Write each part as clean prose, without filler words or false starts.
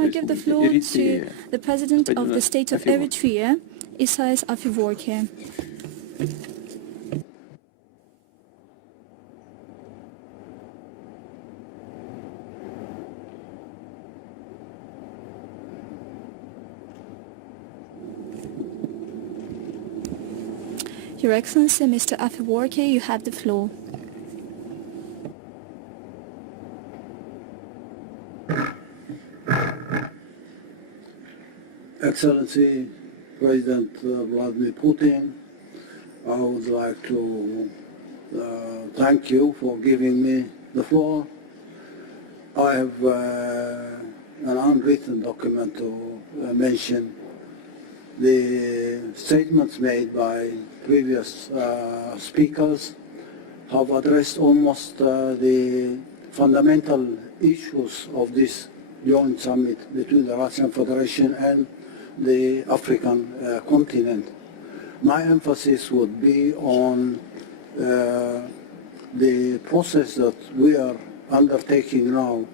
I give the floor to the President of the State of Eritrea, Asaya's Afewerki. Your Excellency, Mr. Afewerki, you have the floor. Excellency, President Vladimir Putin, I would like to thank you for giving me the floor. I have an unwritten document to mention the statements made by previous speakers have addressed almost the fundamental issues of this joint summit between the Russian Federation and the African continent. My emphasis would be on the process that we are undertaking now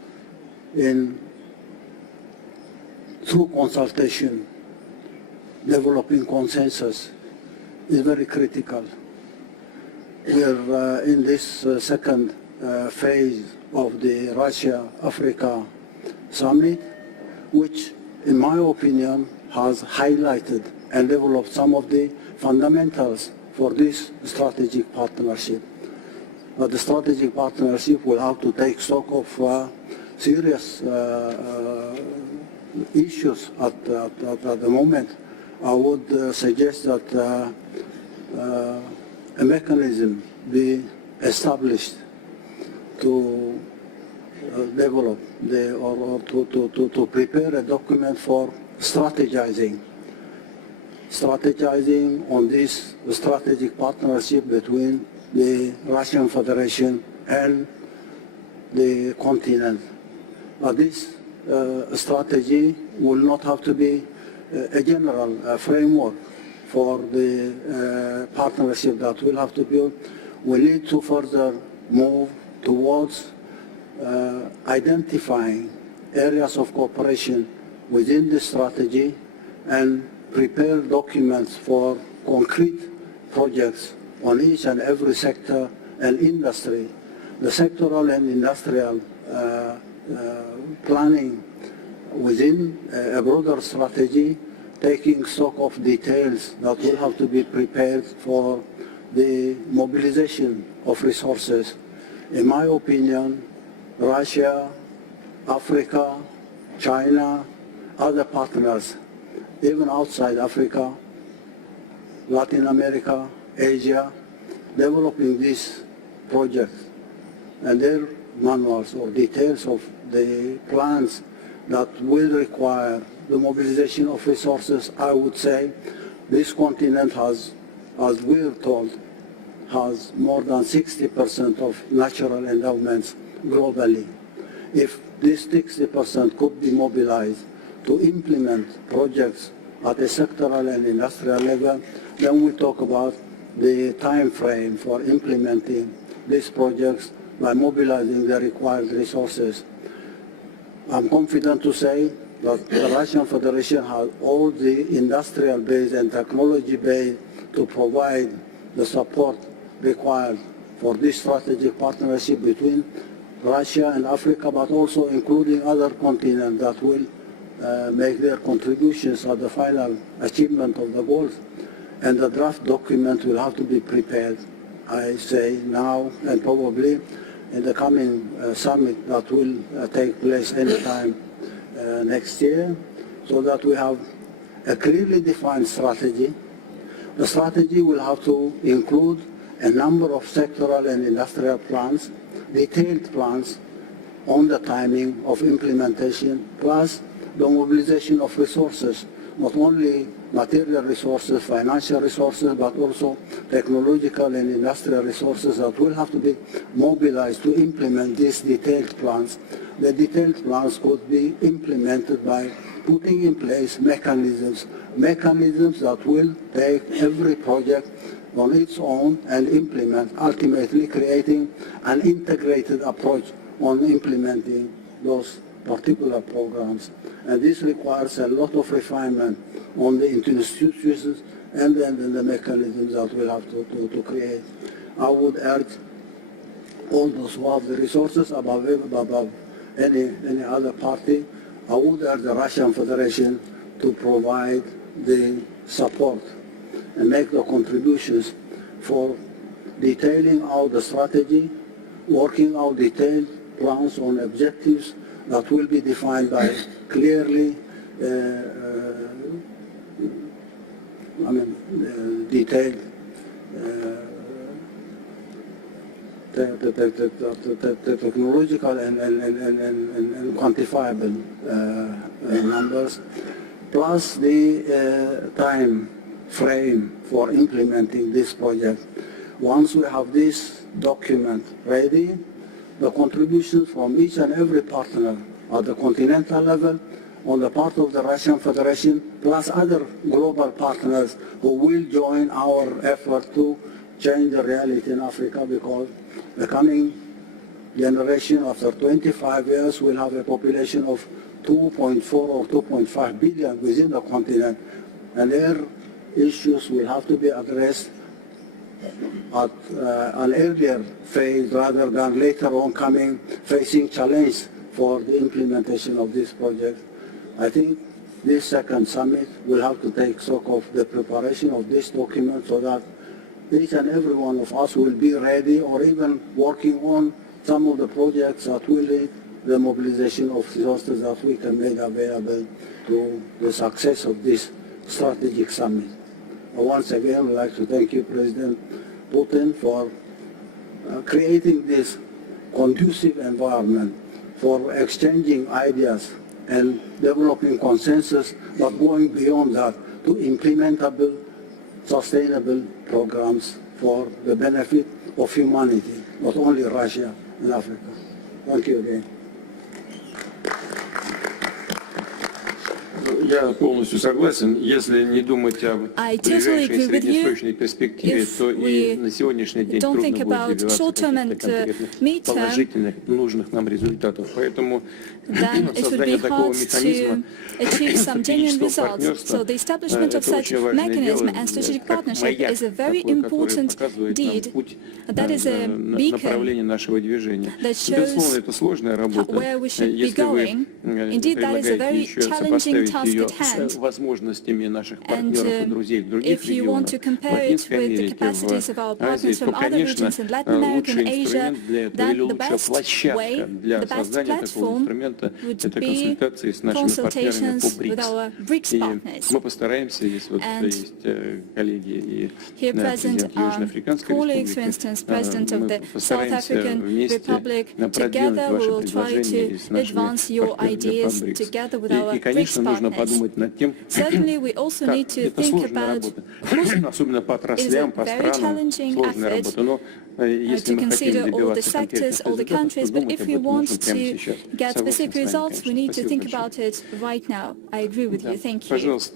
through consultation, developing consensus is very critical. We are in this second phase of the Russia-Africa summit, which, in my opinion, has highlighted and developed some of the fundamentals for this strategic partnership. But the strategic partnership will have to take stock of serious issues at the moment. I would suggest that a mechanism be established to develop or to prepare a document for strategizing on this strategic partnership between the Russian Federation and the continent. But this strategy will not have to be a general framework for the partnership that we'll have to build. We need to further move towards identifying areas of cooperation within the strategy and prepare documents for concrete projects on each and every sector and industry. The sectoral and industrial planning within a broader strategy, taking stock of details that will have to be prepared for the mobilization of resources. In my opinion, Russia, Africa, China, other partners, even outside Africa, Latin America, Asia, developing these projects and their manuals or details of the plans that will require the mobilization of resources. I would say this continent has, as we're told, has more than 60% of natural endowments globally. If this 60% could be mobilized to implement projects at a sectoral and industrial level, then we talk about the time frame for implementing these projects by mobilizing the required resources. I'm confident to say that the Russian Federation has all the industrial base and technology base to provide the support required for this strategic partnership between Russia and Africa, but also including other continents that will make their contributions at the final achievement of the goals. And the draft document will have to be prepared, I say now, and probably in the coming summit that will take place anytime next year, so that we have a clearly defined strategy. The strategy will have to include a number of sectoral and industrial plans, detailed plans on the timing of implementation, plus the mobilization of resources, not only material resources, financial resources, but also technological and industrial resources that will have to be mobilized to implement these detailed plans. The detailed plans could be implemented by putting in place mechanisms that will take every project on its own and implement, ultimately creating an integrated approach on implementing those particular programs. And this requires a lot of refinement on the institutions and then the mechanisms that we'll have to create. I would urge all those who have the resources above any other party, I would urge the Russian Federation to provide the support and make the contributions for detailing out the strategy, working out detailed plans on objectives that will be defined by clearly detailed the technological and quantifiable numbers, plus the time frame for implementing this project. Once we have this document ready, the contributions from each and every partner at the continental level, on the part of the Russian Federation, plus other global partners who will join our effort to change the reality in Africa, because the coming generation after 25 years will have a population of 2.4 or 2.5 billion within the continent, and their issues will have to be addressed at an earlier phase rather than later on facing challenge for the implementation of this project. I think this second summit will have to take stock of the preparation of this document so that each and every one of us will be ready or even working on some of the projects that will lead the mobilization of resources that we can make available to the success of this strategic summit. Once again, I would like to thank you, President Putin, for creating this conducive environment for exchanging ideas and developing consensus, but going beyond that to implementable, sustainable programs for the benefit of humanity, not only Russia and Africa. Thank you again. Я полностью согласен. Если не думать об ближайшей и среднесрочной перспективе, то и на сегодняшний день трудно будет добиваться конкретных, положительных, нужных нам результатов. Поэтому создание такого механизма стратегического партнерства – это очень важное дело, как маяк, такой, который показывает нам путь, направление нашего движения. Безусловно, это сложная работа. Если вы предлагаете еще сопоставить ее с возможностями наших партнеров и друзей в других регионах, в Латинской Америке, в Азии, то, конечно, лучший инструмент для этого или лучшая площадка для создания такого инструмента – это консультации с нашими партнерами по БРИКС. И мы постараемся, если вот есть коллеги и президент Южноафриканской Республики, мы постараемся вместе продвинуть ваши предложения с нашими партнерами по БРИКС. И, конечно, нужно подумать над тем, как это сложная работа, особенно по отраслям, по странам, сложная работа. Но если мы хотим добиваться конкретных результатов, то думать об этом нужно прямо сейчас. Согласен с вами, конечно. Спасибо большое. Right now. I agree with you. Thank you. Пожалуйста.